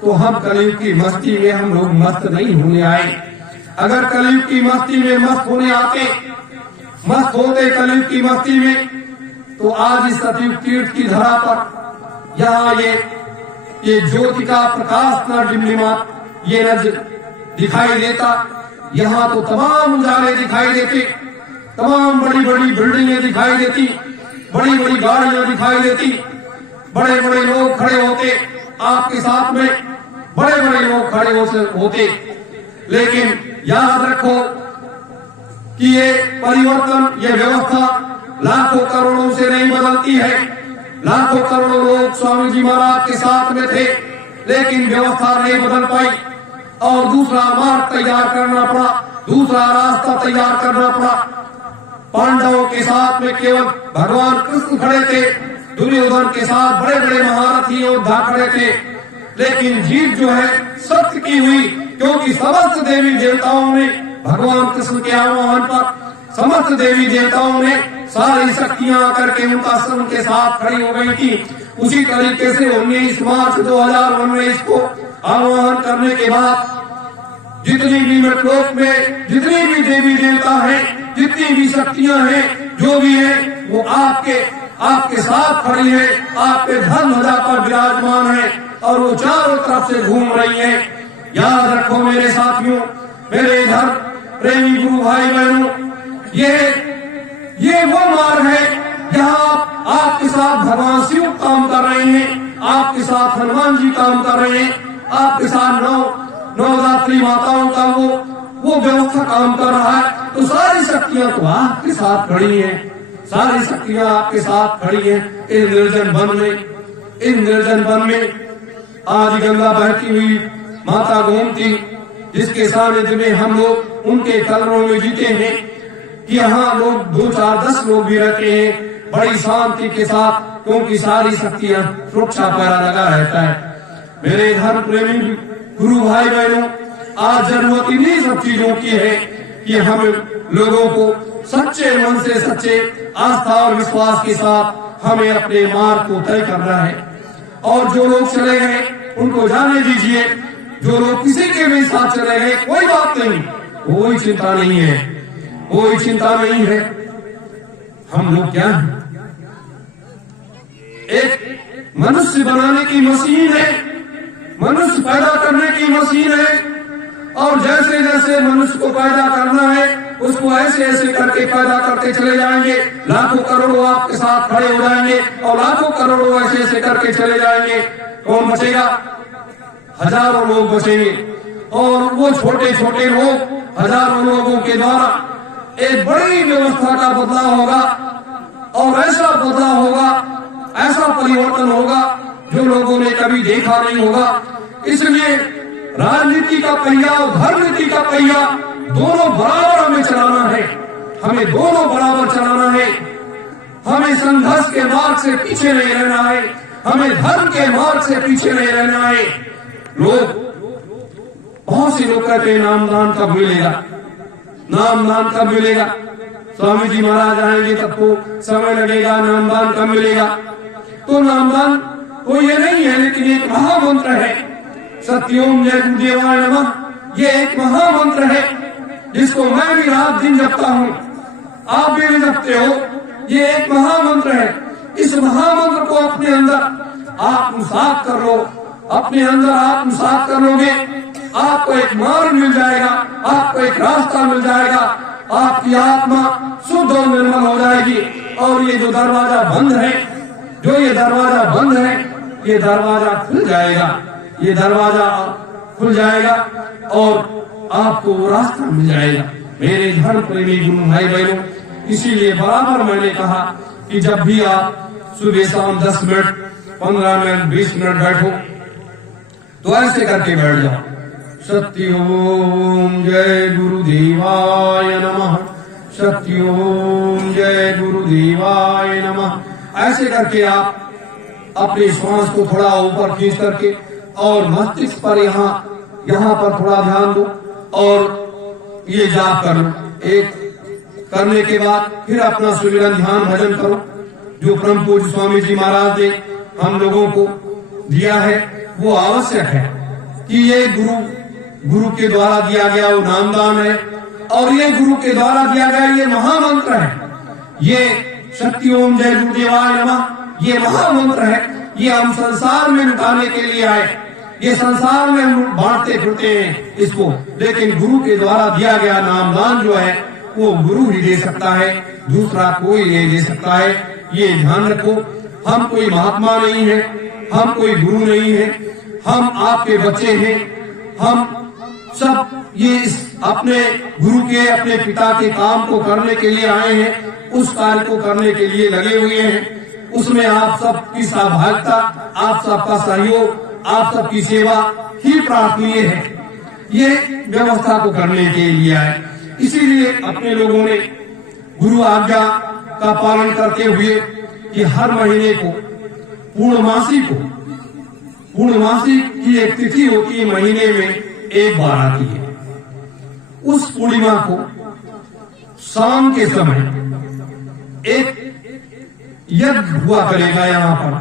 तो हम कलयुग की मस्ती में हम लोग मस्त नहीं होने आए। अगर कलयुग की मस्ती में मस्त होने आते, मस्त होते कलयुग की मस्ती में, तो आज इस सतयुग तीर्थ की धरा पर यहाँ ये ज्योति का प्रकाश न डिमडिमा ये न दिखाई देता। यहाँ तो तमाम उजाले दिखाई देते, तमाम बड़ी बड़ी बिल्डिंगें दिखाई देती, बड़ी बड़ी गाड़ियां दिखाई देती, बड़े बड़े लोग खड़े होते आपके साथ में, बड़े बड़े लोग खड़े होते। लेकिन याद रखो कि ये परिवर्तन, ये व्यवस्था लाखों करोड़ों से नहीं बदलती है। लाखों करोड़ों लोग स्वामी जी महाराज के साथ में थे, लेकिन व्यवस्था नहीं बदल पाई और दूसरा मार्ग तैयार करना पड़ा, दूसरा रास्ता तैयार करना पड़ा। पांडवों के साथ में केवल भगवान कृष्ण खड़े थे, दुर्योधन के साथ बड़े बड़े महारथी योद्धा खड़े थे, लेकिन जीत जो है सत्य की हुई, क्योंकि समस्त देवी देवताओं ने भगवान कृष्ण के आह्वान पर, समस्त देवी देवताओं ने सारी शक्तियां आकर के उनके साथ खड़ी हो गई थी। उसी तरीके से 19 मार्च 2019 को आह्वान करने के बाद जितनी भी लोक में जितनी भी देवी देवता हैं, जितनी भी शक्तियां हैं, जो भी है वो आपके साथ खड़ी है, आपके धर्म ध्वजा पर विराजमान है और वो चारों तरफ से घूम रही है। याद रखो मेरे साथियों, मेरे धर्म प्रेमी गुरु भाई बहनों, ये वो मार्ग है जहाँ आपके साथ भगवान शिव काम कर रहे हैं, आपके साथ हनुमान जी काम कर रहे हैं, आपके साथ नवरात्रि माताओं का वो व्यवस्था काम कर रहा है। तो सारी शक्तियां तो आपके साथ खड़ी हैं, सारी शक्तियां आपके साथ खड़ी हैं। इस निर्जन वन में आज गंगा बहती हुई माता गोमती, जिसके सानिध्य में हम लोग उनके कलरों में जीते हैं, कि यहाँ लोग 2, 4, 10 लोग भी रहते हैं बड़ी शांति के साथ, क्योंकि सारी शक्तियां सुरक्षा पैरा लगा रहता है। मेरे धर्म प्रेमी गुरु भाई बहनों, आज जरूरत इन्हीं सब चीजों की है कि हम लोगों को सच्चे मन से, सच्चे आस्था और विश्वास के साथ हमें अपने मार्ग को तय करना है। और जो लोग चले गए उनको जाने दीजिए, जो लोग किसी के भी साथ चले गए कोई बात नहीं, कोई चिंता नहीं है, कोई चिंता नहीं है। हम लोग क्या हैं? एक मनुष्य बनाने की मशीन है, मनुष्य पैदा करने की मशीन है, और जैसे जैसे मनुष्य को पैदा करना है उसको ऐसे ऐसे करके पैदा करते चले जाएंगे। लाखों करोड़ों आपके साथ खड़े हो जाएंगे और लाखों करोड़ों ऐसे ऐसे करके चले जाएंगे। कौन बचेगा? हजारों लोग बचेंगे, और वो छोटे छोटे लोग हजारों लोगों के द्वारा एक बड़ी व्यवस्था का बदलाव होगा, और ऐसा बदलाव होगा, ऐसा परिवर्तन होगा जो लोगों ने कभी देखा नहीं होगा। इसलिए राजनीति का पहिया और धर्म नीति का पहिया दोनों बराबर हमें चलाना है, हमें दोनों बराबर चलाना है। हमें संघर्ष के मार्ग से पीछे नहीं रहना है, हमें धर्म के मार्ग से पीछे नहीं रहना है। बहुत से लोग कहते हैं नामदान कब मिलेगा, नामदान कब मिलेगा, स्वामी जी महाराज आएंगे तब तो समय लगेगा, नामदान कब मिलेगा। तो नामदान तो ये नहीं है, लेकिन एक महामंत्र है, सत्योम जय गुरुदेवाय नमः। ये एक महामंत्र है जिसको मैं भी रात दिन जपता हूँ, आप भी जपते हो। ये एक महामंत्र है, इस महामंत्र को अपने अंदर आत्मसात कर लो, अपने अंदर आत्मसात कर लोगे, आपको एक मार्ग मिल जाएगा, आपको एक रास्ता मिल जाएगा, आपकी आत्मा शुद्ध और निर्मल हो जाएगी। और ये जो दरवाजा बंद है, जो ये दरवाजा बंद है, ये दरवाजा खुल जाएगा, ये दरवाजा खुल जाएगा और आपको वो रास्ता मिल जाएगा। मेरे धर्म प्रेमी गुरु भाई बहनों, इसीलिए बराबर मैंने कहा कि जब भी आप सुबह शाम 10 मिनट, 15 मिनट, 20 मिनट बैठो तो ऐसे करके बैठ जाओ। सत्योम जय गुरुदेवाय नमः, सत्योम जय गुरुदेवाय नमः। ऐसे करके आप अपने श्वास को थोड़ा ऊपर खींच करके और मस्तिष्क पर यहाँ पर थोड़ा ध्यान दो और ये जाप कर लो। एक करने के बाद फिर अपना सुमिरन ध्यान भजन करो, जो परम पूज्य स्वामी जी महाराज ने हम लोगों को दिया है वो आवश्यक है। कि ये गुरु के द्वारा दिया गया वो नामदान है, और ये गुरु के द्वारा दिया गया ये महामंत्र है, ये शक्ति ओम जय गुरुदेवाय नमः ये महामंत्र है। ये हम संसार में लुटाने के लिए आए, ये संसार में हम बांटते फिरते हैं इसको, लेकिन गुरु के द्वारा दिया गया नामदान जो है वो गुरु ही दे सकता है, दूसरा कोई नहीं दे सकता है। ये ध्यान रखो, हम कोई महात्मा नहीं है, हम कोई गुरु नहीं है, हम आपके बच्चे हैं। हम सब ये इस अपने गुरु के, अपने पिता के काम को करने के लिए आए हैं, उस कार्य को करने के लिए लगे हुए हैं। उसमें आप सबकी सहभागिता, आप सबका सहयोग, आप सबकी सेवा ही प्रार्थनीय है। ये व्यवस्था को करने के लिए आए, इसीलिए अपने लोगों ने गुरु आज्ञा का पालन करते हुए कि हर महीने को पूर्णमासी की एक तिथि होती है, महीने में एक बार आती है। उस पूर्णिमा को शाम के समय एक यज्ञ हुआ करेगा यहाँ पर,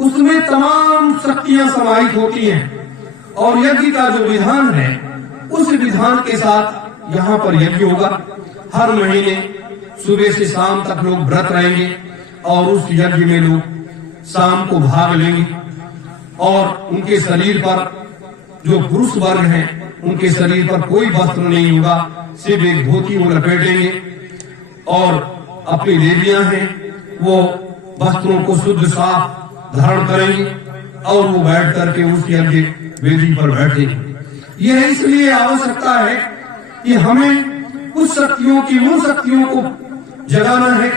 उसमें तमाम शक्तियां समाहित होती हैं, और यज्ञ का जो विधान है उस विधान के साथ यहाँ पर यज्ञ होगा। हर महीने सुबह से शाम तक लोग व्रत रहेंगे और उस यज्ञ में लोग शाम को भाग लेंगे, और उनके शरीर पर जो पुरुष वर्ग हैं उनके शरीर पर कोई वस्त्र नहीं होगा, सिर्फ एक धोती वो लपेटेंगे, और अपनी देवियां हैं वो वस्त्रों को शुद्ध साफ धारण करेंगे और वो बैठ करके उस यज्ञ वेदी पर बैठेंगे। यह इसलिए आवश्यकता है कि हमें कुछ शक्तियों की, उन शक्तियों को जगाना है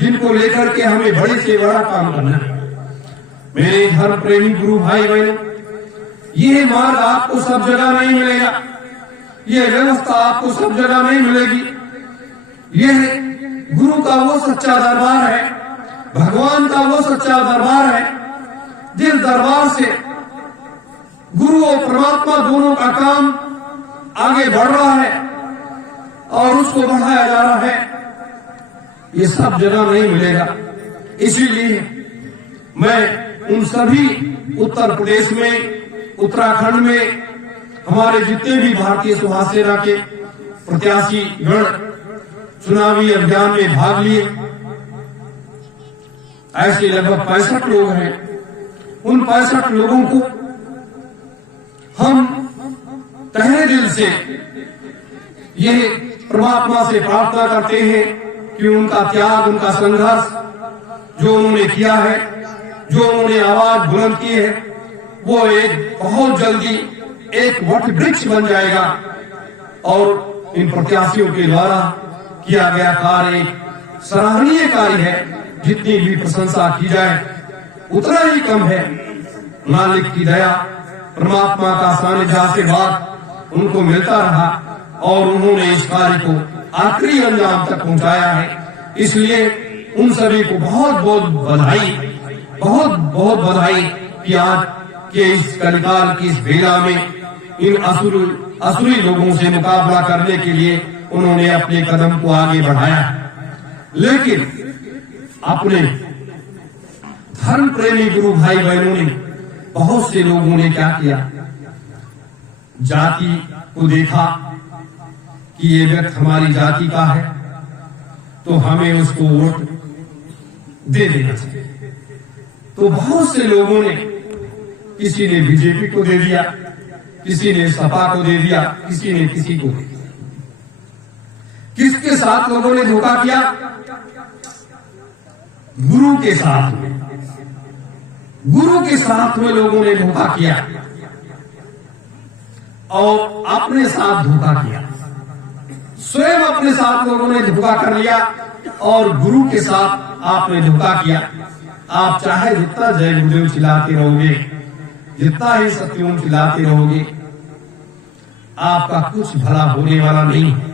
जिनको लेकर के हमें बड़े से बड़ा काम करना है। मेरे धर्म प्रेमी गुरु भाई बहनों, ये मार्ग आपको सब जगह नहीं मिलेगा, ये व्यवस्था आपको सब जगह नहीं मिलेगी। यह गुरु का वो सच्चा दरबार है, भगवान का वो सच्चा दरबार है, जिस दरबार से गुरु और परमात्मा दोनों का काम आगे बढ़ रहा है और उसको बढ़ाया जा रहा है। ये सब जगह नहीं मिलेगा। इसीलिए मैं उन सभी उत्तर प्रदेश में, उत्तराखंड में हमारे जितने भी भारतीय सुभाष सेना के प्रत्याशी गण चुनावी अभियान में भाग लिए, ऐसे लगभग 65 लोग हैं। उन 65 लोगों को हम तहे दिल से ये परमात्मा से प्रार्थना करते हैं कि उनका त्याग, उनका संघर्ष जो उन्होंने किया है, जो उन्होंने आवाज बुलंद की है, वो एक बहुत जल्दी एक वट वृक्ष बन जाएगा, और इन प्रत्याशियों के द्वारा किया गया कार्य एक सराहनीय कार्य है। जितनी भी प्रशंसा की जाए उतना ही कम है। मालिक की दया, परमात्मा का सानिध्य आशीर्वाद उनको मिलता रहा और उन्होंने इस कार्य को आखिरी अंजाम तक पहुंचाया है। इसलिए उन सभी को बहुत बहुत बधाई, बहुत बहुत बधाई कि आज के इस कलिकाल की इस बेला में इन असुरी लोगों से मुकाबला करने के लिए उन्होंने अपने कदम को आगे बढ़ाया। लेकिन अपने धर्म प्रेमी गुरु भाई बहनों ने, बहुत से लोगों ने क्या किया, जाति को देखा कि ये व्यक्ति हमारी जाति का है तो हमें उसको वोट दे देना चाहिए। तो बहुत से लोगों ने, किसी ने बीजेपी को दे दिया, किसी ने सपा को दे दिया, किसी ने किसी को दे दिया। किसके साथ लोगों ने धोखा किया? गुरु के साथ में, गुरु के साथ में लोगों ने धोखा किया और अपने साथ धोखा किया। स्वयं अपने साथ लोगों ने धोखा कर लिया और गुरु के साथ आपने धोखा किया। आप चाहे जितना जय गुरुदेव चिल्लाते रहोगे, जितना ही सत्यम चिल्लाते रहोगे, आपका कुछ भला होने वाला नहीं है,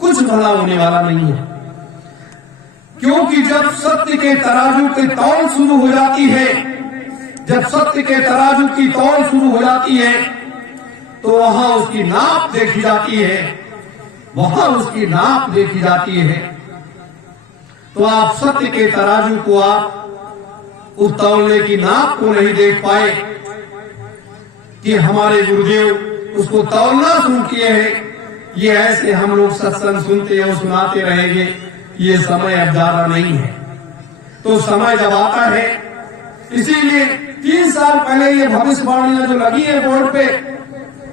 कुछ भला होने वाला नहीं है। क्योंकि जब सत्य के तराजू की तौल शुरू हो जाती है, जब सत्य के तराजू की तौल शुरू हो जाती है तो वहां उसकी नाप देखी जाती है, वहां उसकी नाप देखी जाती है। तो आप सत्य के तराजू को, आप उस तौलने की नाप को नहीं देख पाए, कि हमारे गुरुदेव उसको तौलना शुरू किए हैं। ये ऐसे हम लोग सत्संग सुनते और सुनाते रहेंगे, ये समय अब ज्यादा नहीं है। तो समय जब आता है, इसीलिए 3 साल पहले ये भविष्यवाणियां जो लगी है बोर्ड पे,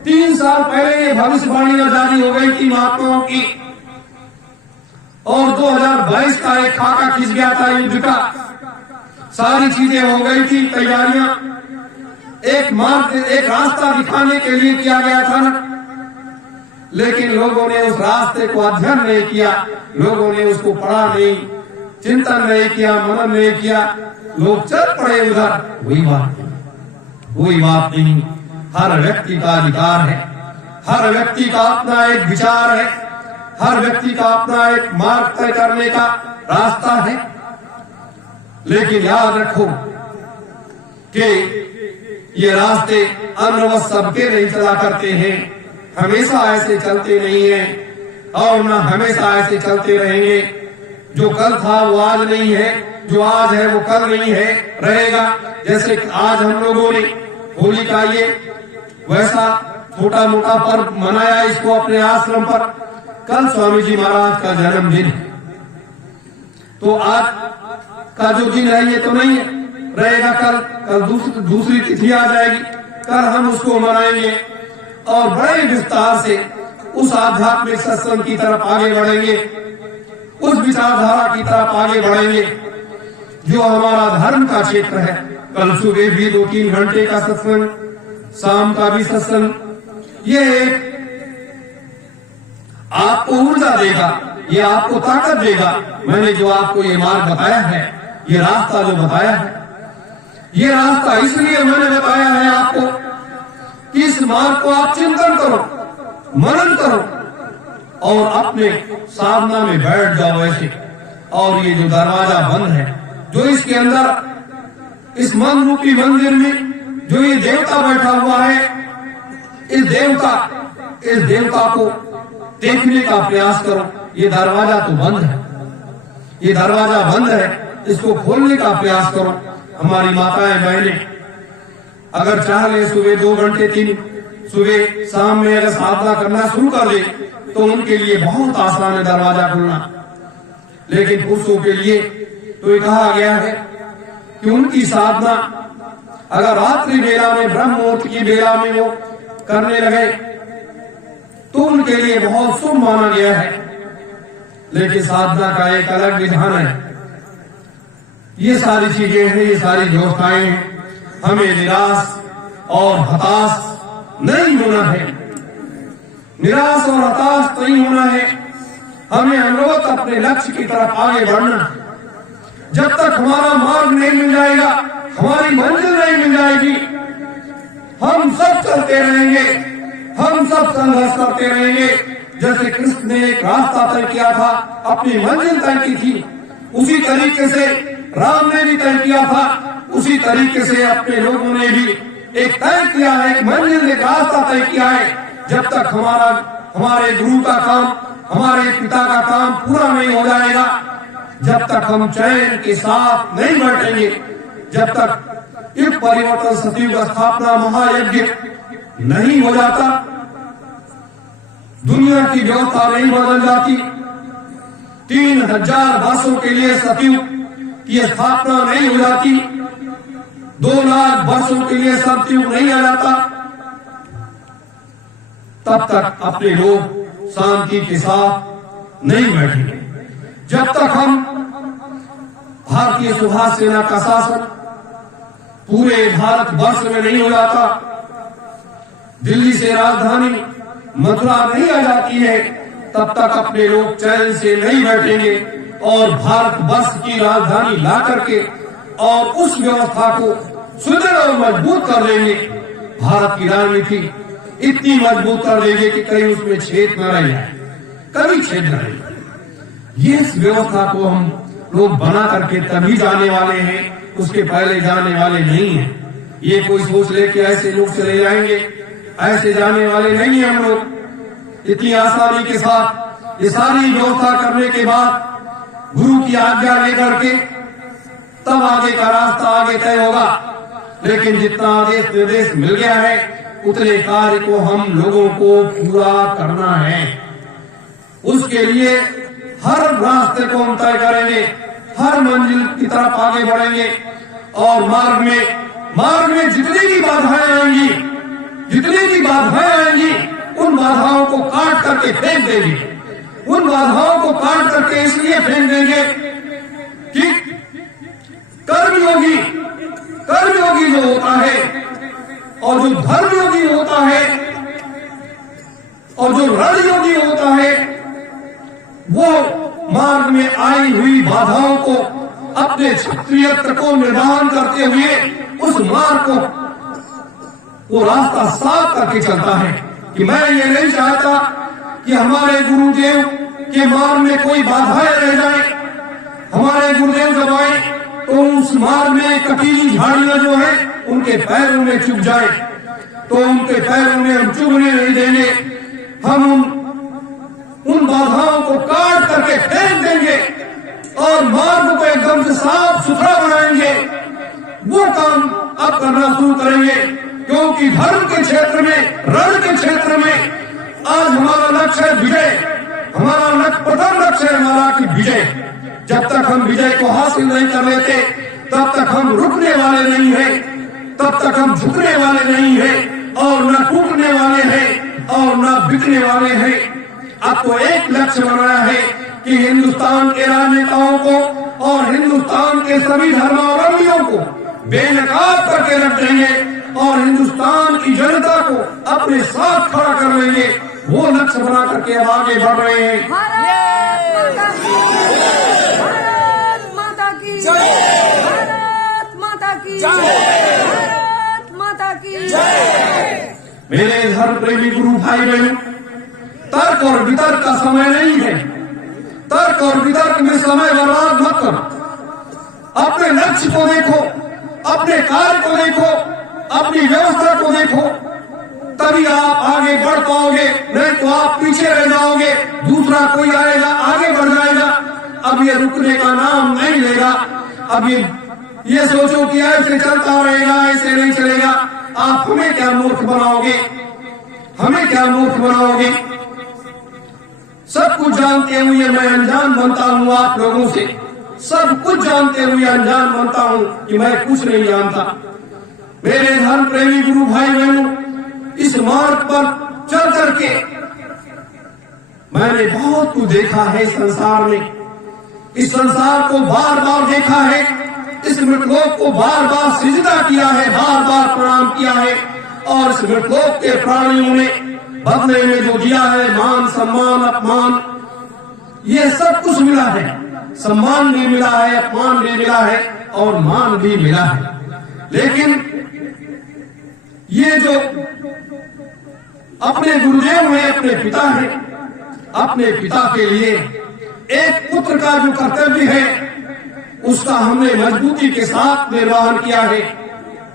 3 साल पहले ये भविष्यवाणियां जारी हो गई थी महात्माओं की, और 2022 का एक खाका खिंच गया था युद्ध का। सारी चीजें हो गई थी, तैयारियां एक मार्ग, एक रास्ता दिखाने के लिए किया गया था ना, लेकिन लोगों ने उस रास्ते को अध्ययन नहीं किया, लोगों ने उसको पढ़ा नहीं, चिंतन नहीं किया, मनन नहीं किया, लोग चल पड़े उधर। वही बात नहीं। हर व्यक्ति का अधिकार है, हर व्यक्ति का अपना एक विचार है, हर व्यक्ति का अपना एक मार्ग तय करने का रास्ता है। लेकिन याद रखो कि ये रास्ते अनवरत सबके नहीं चला करते हैं, हमेशा ऐसे चलते नहीं हैं, और न हमेशा ऐसे चलते रहेंगे। जो कल था वो आज नहीं है, जो आज है वो कल नहीं है, रहेगा। जैसे आज हम लोगों ने होली का ये वैसा छोटा मोटा पर्व मनाया इसको अपने आश्रम पर, कल स्वामी जी महाराज का जन्मदिन है, तो आज का जो दिन है ये तो नहीं रहेगा, कल दूसरी तिथि आ जाएगी, कल हम उसको मनाएंगे और बड़े विस्तार से उस आध्यात्मिक सत्संग की तरफ आगे बढ़ेंगे, उस विचारधारा की तरफ आगे बढ़ेंगे जो हमारा धर्म का क्षेत्र है। कल सुबह भी 2-3 घंटे का सत्संग, शाम का भी सत्संग, ये आपको ऊर्जा देगा, ये आपको ताकत देगा। मैंने जो आपको ये मार्ग बताया है, ये रास्ता जो बताया है, ये रास्ता इसलिए मैंने बताया है आपको कि इस मार्ग को आप चिंतन करो, मनन करो और अपने साधना में बैठ जाओ ऐसे। और ये जो दरवाजा बंद है, जो इसके अंदर इस मन रूपी मंदिर में जो ये देवता बैठा हुआ है, इस देवता को देखने का प्रयास करो। ये दरवाजा तो बंद है, ये दरवाजा बंद है, इसको खोलने का प्रयास करो। हमारी माताएं बहनें अगर चाह ले सुबह 2 घंटे 3 सुबह शाम में अगर साधना करना शुरू कर दे तो उनके लिए बहुत आसान है दरवाजा खुलना। लेकिन पुरुषों के लिए तो ये कहा गया है कि उनकी साधना अगर रात्रि बेला में, ब्रह्म मुहूर्त की बेला में वो करने लगे तो उनके लिए बहुत शुभ माना गया है। लेकिन साधना का एक अलग विधान है। ये सारी चीजें हैं, ये सारी व्यवस्थाएं हैं। हमें निराश और हताश नहीं होना है, निराश और हताश नहीं होना है। हमें अनुरोध अपने लक्ष्य की तरफ आगे बढ़ना। जब तक हमारा मार्ग नहीं मिल जाएगा, हमारी मंजिल नहीं मिल जाएगी, हम सब चलते रहेंगे, हम सब संघर्ष करते रहेंगे। जैसे कृष्ण ने एक रास्ता तय किया था, अपनी मंजिल तय की थी, उसी तरीके से राम ने भी तय किया था, उसी तरीके से अपने लोगों ने भी एक तय किया है, एक मंजिल, एक रास्ता तय किया है। जब तक हमारे गुरु का काम, हमारे पिता का काम पूरा नहीं हो जाएगा, जब तक हम चैन के साथ नहीं बैठेंगे, जब तक युग परिवर्तन सतयुग स्थापना महायज्ञ नहीं हो जाता, दुनिया की व्यवस्था नहीं बदल जाती, 3000 वर्षों के लिए सतयुग की स्थापना नहीं हो जाती, 2 लाख वर्षों के लिए सतयुग नहीं आ जाता, तब तक अपने लोग शांति के साथ नहीं बैठेंगे। जब तक हम भारतीय सुभाष सेना का शासन पूरे भारत वर्ष में नहीं हो जाता, दिल्ली से राजधानी मथुरा नहीं आ जाती है, तब तक अपने लोग चैन से नहीं बैठेंगे और भारत वर्ष की राजधानी ला करके और उस व्यवस्था को सुदृढ़ और मजबूत कर देंगे। भारत की राजनीति इतनी मजबूत कर देंगे कि कहीं उसमें छेद न रह जाए, कभी छेद न रहे। ये इस व्यवस्था को हम लोग बना करके तभी जाने वाले हैं, उसके पहले जाने वाले नहीं हैं। ये कोई सोच ले कि ऐसे लोग चले जाएंगे, ऐसे जाने वाले नहीं है हम लोग। इतनी आसानी के साथ ये सारी व्यवस्था करने के बाद गुरु की आज्ञा लेकर के तब आगे का रास्ता आगे तय होगा। लेकिन जितना आदेश निर्देश मिल गया है, उतने कार्य को हम लोगों को पूरा करना है। उसके लिए हर रास्ते को हम तय करेंगे, हर मंजिल की तरफ आगे बढ़ेंगे और मार्ग में जितनी भी बाधाएं आएंगी, उन बाधाओं को काट करके फेंक देंगे। उन बाधाओं को काट करके इसलिए फेंक देंगे कि कर्मयोगी जो होता है और जो धर्मयोगी होता है और जो रणयोगी होता है, वो मार्ग में आई हुई बाधाओं को अपने क्षत्रियत्व को निर्वाहन करते हुए उस मार्ग को वो रास्ता साफ करके चलता है। कि मैं ये नहीं चाहता कि हमारे गुरुदेव के मार्ग में कोई बाधाएं रह जाए। हमारे गुरुदेव जब आए तो उस मार्ग में कटीली झाड़ियां जो है उनके पैरों में चुभ जाए, तो उनके पैरों में हम चुभने नहीं देंगे। हम उन बाधाओं को काट करके फेंक देंगे और मार्ग को एकदम से साफ सुथरा बनाएंगे। वो काम अब करना शुरू करेंगे, क्योंकि धर्म के क्षेत्र में, रण के क्षेत्र में आज हमारा लक्ष्य है विजय। हमारा प्रथम लक्ष्य है हमारा कि विजय। जब तक हम विजय को हासिल नहीं कर लेते तब तक हम रुकने वाले नहीं हैं, तब तक हम झुकने वाले नहीं हैं और न टूटने वाले हैं और न बिकने वाले हैं। अब तो एक लक्ष्य बनाया है कि हिंदुस्तान के राजनेताओं को और हिंदुस्तान के सभी धर्मावलंबियों को बेनकाब करके रख देंगे और हिंदुस्तान की जनता को अपने साथ खड़ा कर लेंगे। वो लक्ष्य बना करके अब आगे बढ़ रहे हैं। भारत माता की जय, भारत माता की जय, भारत माता की जय। मेरे धर्म प्रेमी गुरु भाई बहन, तर्क और वितर्क का समय नहीं है। तर्क और वितर्क में समय बर्बाद मत करो। अपने लक्ष्य को देखो, अपने कार्य को देखो, अपनी व्यवस्था को देखो, तभी आप आगे बढ़ पाओगे। नहीं तो आप पीछे रह जाओगे, दूसरा कोई आएगा आगे बढ़ जाएगा। अब ये रुकने का नाम नहीं लेगा। अब ये सोचो कि ऐसे चलता रहेगा, ऐसे नहीं चलेगा। आप हमें क्या मूर्ख बनाओगे, हमें क्या मूर्ख बनाओगे। सब कुछ जानते हुए मैं अनजान बनता हूँ आप लोगों से। सब कुछ जानते हुए अनजान बनता हूँ कि मैं कुछ नहीं जानता। मेरे धर्म प्रेमी गुरु भाई बहनों, इस मार्ग पर चल करके मैंने बहुत कुछ देखा है संसार में। इस संसार को बार बार देखा है, इस मृतलोक को बार बार सिजदा किया है, बार बार प्रणाम किया है और इस मृतलोक के प्राणियों ने बदले में जो दिया है मान सम्मान अपमान, ये सब कुछ मिला है। सम्मान भी मिला है, अपमान भी मिला है और मान भी मिला है। लेकिन ये जो अपने गुरुदेव हैं, अपने पिता हैं, अपने पिता के लिए एक पुत्र का जो कर्तव्य है उसका हमने मजबूती के साथ निर्वहन किया है।